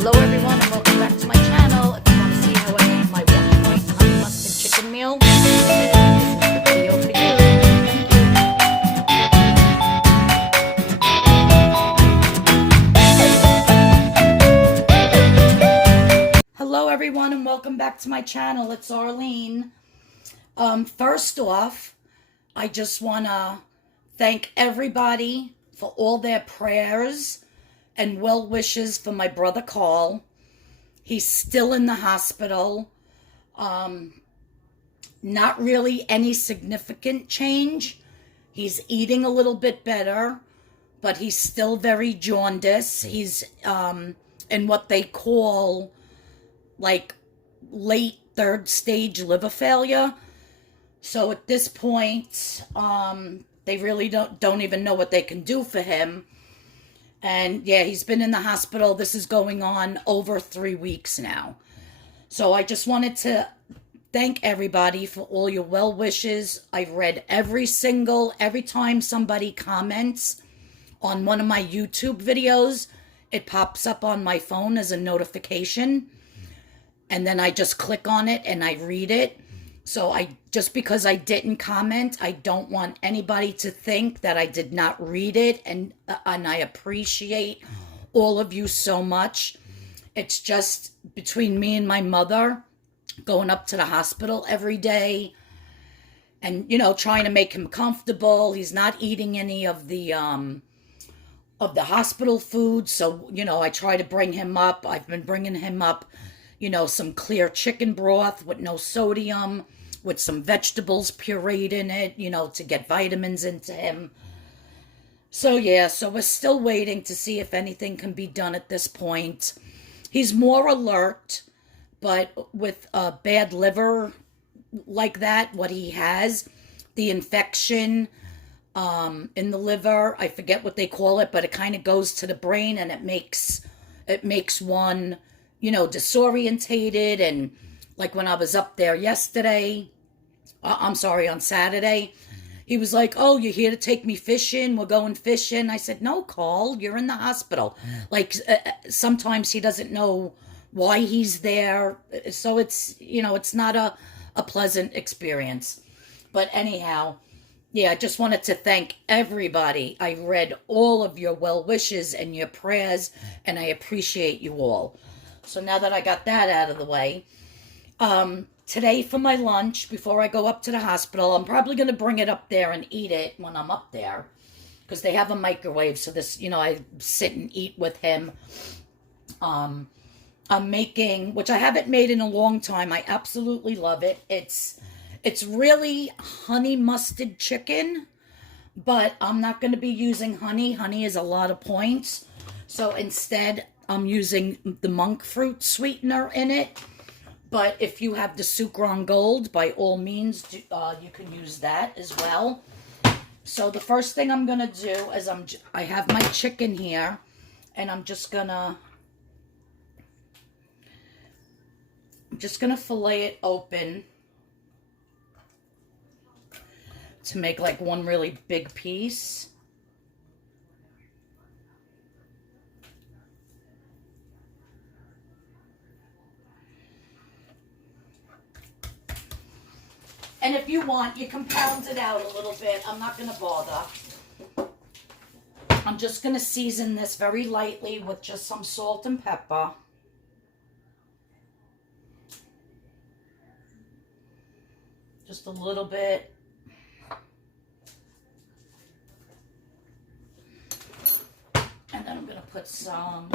Hello everyone and welcome back to my channel. If you want to see how I make my 1-point honey mustard chicken meal, this is the video for you. Thank you. Hello everyone and welcome back to my channel. It's Arlene. First off, I just want to thank everybody for all their prayers and well wishes for my brother Carl. He's still in the hospital. Not really any significant change. He's eating a little bit better, but he's still very jaundiced. He's in what they call like late third stage liver failure. So at this point, they really don't even know what they can do for him. And yeah, he's been in the hospital. This is going on over 3 weeks now. So I just wanted to thank everybody for all your well wishes. I've read every time somebody comments on one of my YouTube videos, it pops up on my phone as a notification. And then I just click on it and I read it. So just because I didn't comment, I don't want anybody to think that I did not read it, and I appreciate all of you so much. It's just between me and my mother going up to the hospital every day and, trying to make him comfortable. He's not eating any of the hospital food. So, I try to bring him up. I've been bringing him up, some clear chicken broth with no sodium, with some vegetables pureed in it, to get vitamins into him. So yeah, so we're still waiting to see if anything can be done at this point. He's more alert, but with a bad liver like that, what he has, the infection in the liver, I forget what they call it, but it kind of goes to the brain and it makes one, disorientated. And like when I was up there on Saturday, he was like, "Oh, you're here to take me fishing? We're going fishing." I said, "No, Carl, you're in the hospital." Like, sometimes he doesn't know why he's there. So it's not a pleasant experience. But anyhow, yeah, I just wanted to thank everybody. I read all of your well wishes and your prayers, and I appreciate you all. So now that I got that out of the way, today for my lunch, before I go up to the hospital, I'm probably going to bring it up there and eat it when I'm up there, because they have a microwave, so this, I sit and eat with him. I'm making, which I haven't made in a long time. I absolutely love it. It's really honey mustard chicken, but I'm not going to be using honey. Honey is a lot of points. So instead, I'm using the Monkfruit sweetener in it. But if you have the Sukrin Gold, by all means, you can use that as well. So the first thing I'm going to do is I have my chicken here, and I'm just going to fillet it open to make like one really big piece. And if you want, you can pound it out a little bit. I'm not going to bother. I'm just going to season this very lightly with just some salt and pepper. Just a little bit. And then I'm going to put some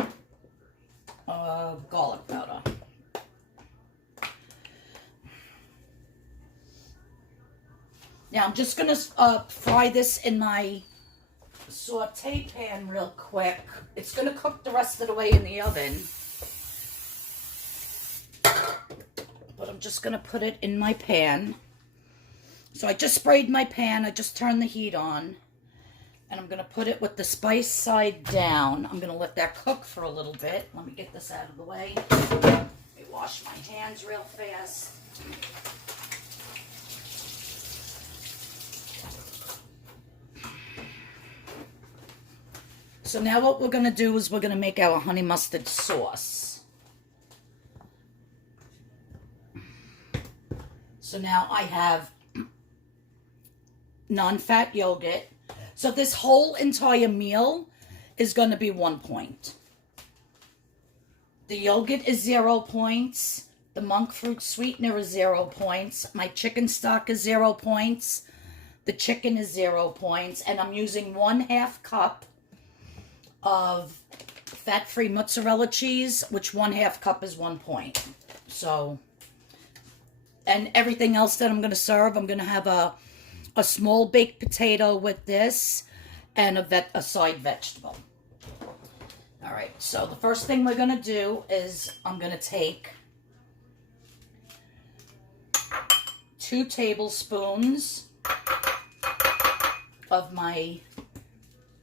garlic powder. Now I'm just going to fry this in my saute pan real quick. It's going to cook the rest of the way in the oven. But I'm just going to put it in my pan. So I just sprayed my pan. I just turned the heat on. And I'm going to put it with the spice side down. I'm going to let that cook for a little bit. Let me get this out of the way. Let me wash my hands real fast. So now what we're going to do is we're going to make our honey mustard sauce. So now I have non-fat yogurt. So this whole entire meal is going to be 1 point. The yogurt is 0 points. The Monkfruit sweetener is 0 points. My chicken stock is 0 points. The chicken is 0 points. And I'm using 1/2 cup of fat-free mozzarella cheese, which 1/2 cup is 1 point. So, and everything else that I'm going to serve, I'm going to have a small baked potato with this and a side vegetable. All right, so the first thing we're going to do is I'm going to take 2 tablespoons of my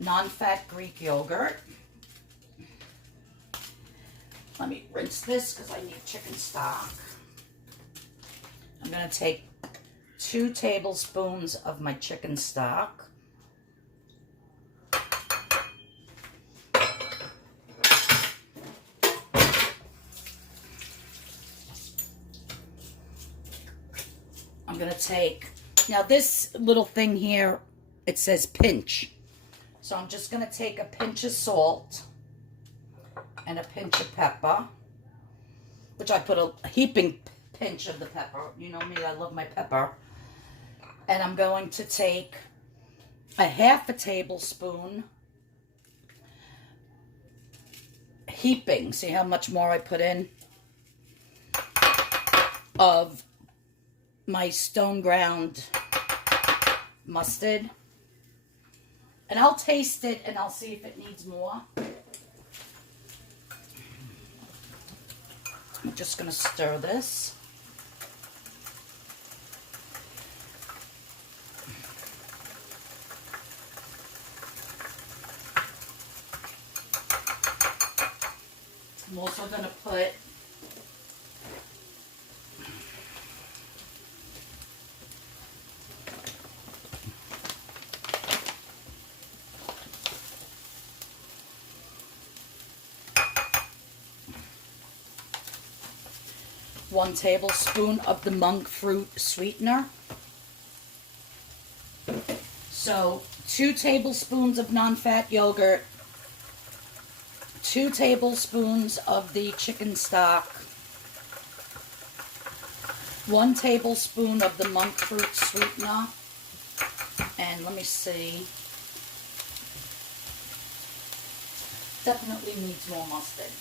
non-fat Greek yogurt. Let me rinse this because I need chicken stock. I'm going to take 2 tablespoons of my chicken stock. I'm going to take, now this little thing here, it says pinch. So I'm just going to take a pinch of salt and a pinch of pepper, which I put a heaping pinch of the pepper. You know me, I love my pepper. And I'm going to take a 1/2 tablespoon heaping. See how much more I put in? Of my stone ground mustard. And I'll taste it and I'll see if it needs more. I'm just going to stir this. I'm also going to put one tablespoon of the Monkfruit sweetener. So 2 tablespoons of non-fat yogurt, 2 tablespoons of the chicken stock, 1 tablespoon of the Monkfruit sweetener, and let me see, definitely needs more mustard.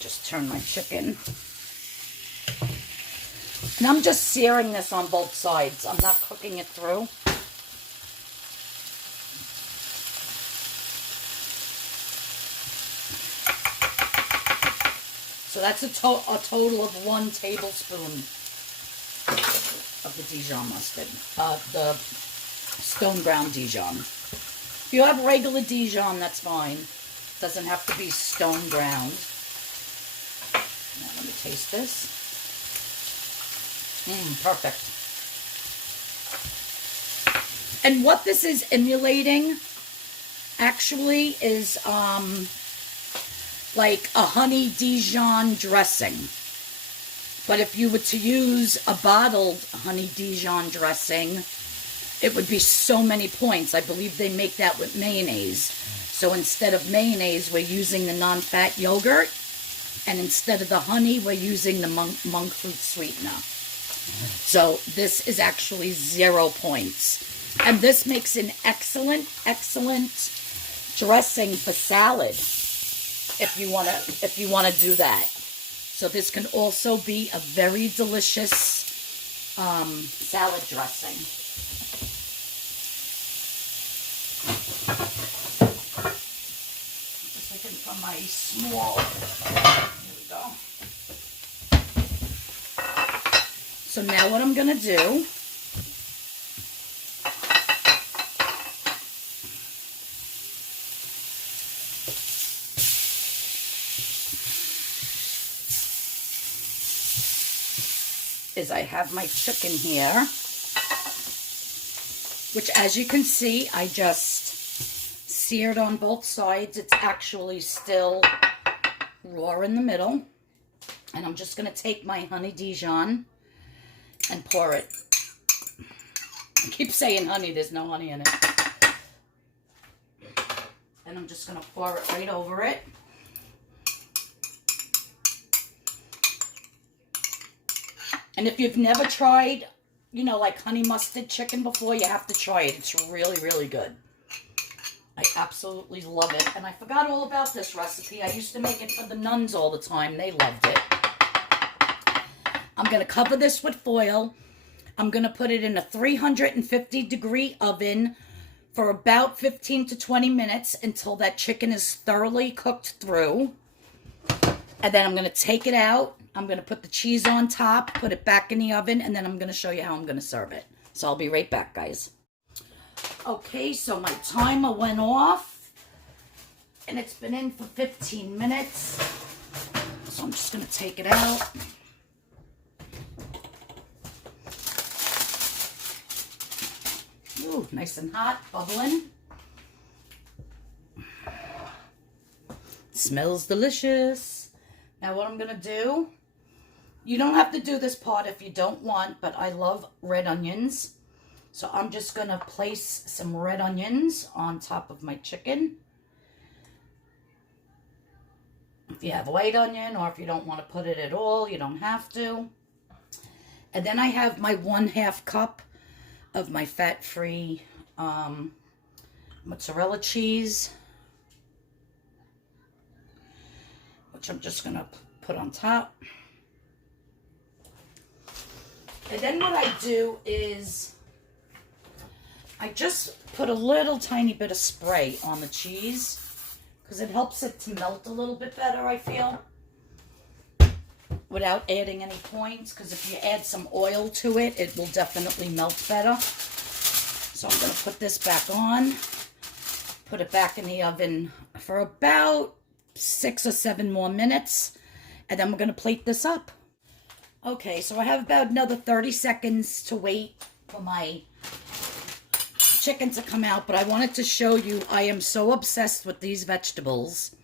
Just turn my chicken. And I'm just searing this on both sides. I'm not cooking it through. So that's a total of 1 tablespoon of the Dijon mustard. The stone ground Dijon. If you have regular Dijon, that's fine. Doesn't have to be stone ground. Now let me taste this. Perfect. And what this is emulating actually is like a honey Dijon dressing. But if you were to use a bottled honey Dijon dressing, it would be so many points. I believe they make that with mayonnaise. So instead of mayonnaise, we're using the non-fat yogurt. And instead of the honey, we're using the monk fruit sweetener. So this is actually 0 points. And this makes an excellent, excellent dressing for salad if you wanna do that. So this can also be a very delicious salad dressing. Just looking for my small. Here we go. So now what I'm going to do is I have my chicken here, which as you can see, I just seared on both sides. It's actually still raw in the middle. And I'm just going to take my honey Dijon and pour it. I keep saying honey, there's no honey in it. And I'm just going to pour it right over it. And if you've never tried, you know, like honey mustard chicken before, you have to try it. It's really, really good. I absolutely love it. And I forgot all about this recipe. I used to make it for the nuns all the time. They loved it. I'm going to cover this with foil. I'm going to put it in a 350-degree oven for about 15 to 20 minutes until that chicken is thoroughly cooked through. And then I'm going to take it out. I'm going to put the cheese on top, put it back in the oven, and then I'm going to show you how I'm going to serve it. So I'll be right back, guys. Okay, so my timer went off, and it's been in for 15 minutes. So I'm just going to take it out. Ooh, nice and hot, bubbling. Smells delicious. Now what I'm going to do, you don't have to do this part if you don't want, but I love red onions. So I'm just going to place some red onions on top of my chicken. If you have white onion or if you don't want to put it at all, you don't have to. And then I have my 1/2 cup of my fat-free mozzarella cheese, which I'm just going to put on top. And then what I do is I just put a little tiny bit of spray on the cheese because it helps it to melt a little bit better, I feel, without adding any points, because if you add some oil to it, it will definitely melt better. So I'm going to put this back on, put it back in the oven for about 6 or 7 more minutes, and then we're going to plate this up. Okay, so I have about another 30 seconds to wait for my chicken to come out, but I wanted to show you, I am so obsessed with these vegetables.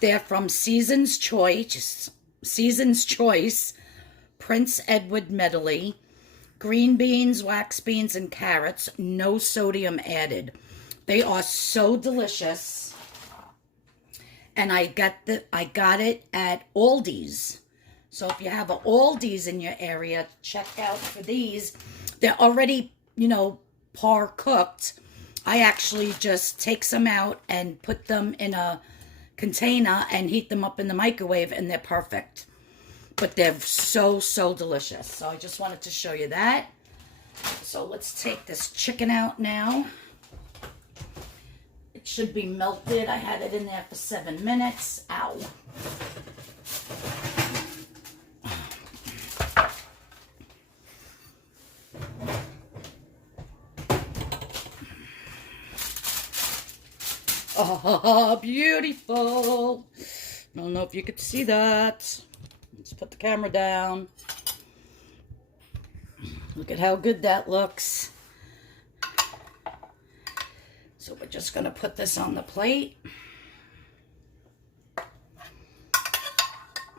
They're from Season's Choice, Prince Edward medley, green beans, wax beans, and carrots, no sodium added. They are so delicious. And I got it at Aldi's. So if you have an Aldi's in your area, check out for these. They're already, you know, par cooked. I actually just take some out and put them in a container and heat them up in the microwave, and they're perfect. But they're so, so delicious. So I just wanted to show you that. So let's take this chicken out now. It should be melted. I had it in there for 7 minutes. Ow. Oh, beautiful. I don't know if you could see that. Let's put the camera down. Look at how good that looks. So we're just going to put this on the plate.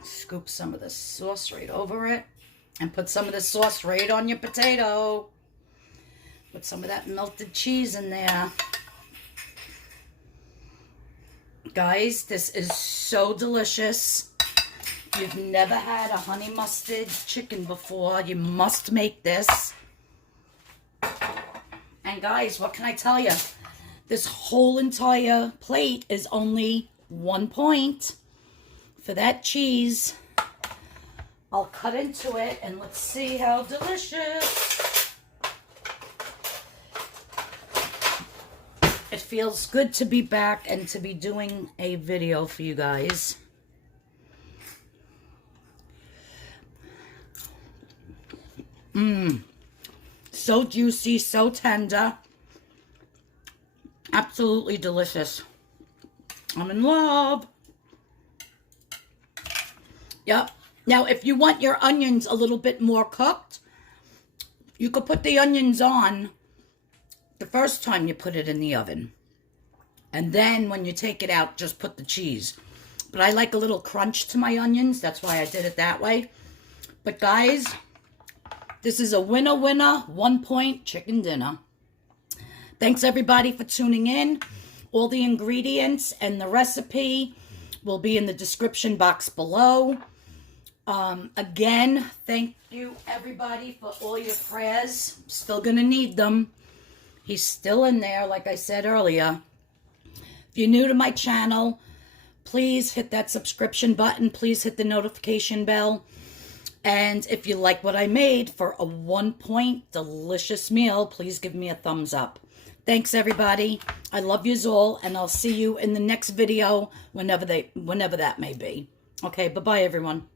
Scoop some of the sauce right over it. And put some of the sauce right on your potato. Put some of that melted cheese in there. Guys, this is so delicious. If you've never had a honey mustard chicken before, you must make this. And guys, what can I tell you? This whole entire plate is only 1 point. For that cheese, I'll cut into it and let's see how delicious. It feels good to be back and to be doing a video for you guys. So juicy, so tender. Absolutely delicious. I'm in love. Yep. Now, if you want your onions a little bit more cooked, you could put the onions on the first time you put it in the oven. And then when you take it out, just put the cheese. But I like a little crunch to my onions. That's why I did it that way. But guys, this is a winner, 1 point chicken dinner. Thanks everybody for tuning in. All the ingredients and the recipe will be in the description box below. Again, thank you everybody for all your prayers. Still gonna need them. He's still in there, like I said earlier. If you're new to my channel, please hit that subscription button. Please hit the notification bell. And if you like what I made for a 1 point delicious meal, please give me a thumbs up. Thanks everybody. I love yous all, and I'll see you in the next video whenever that may be. Okay, bye-bye everyone.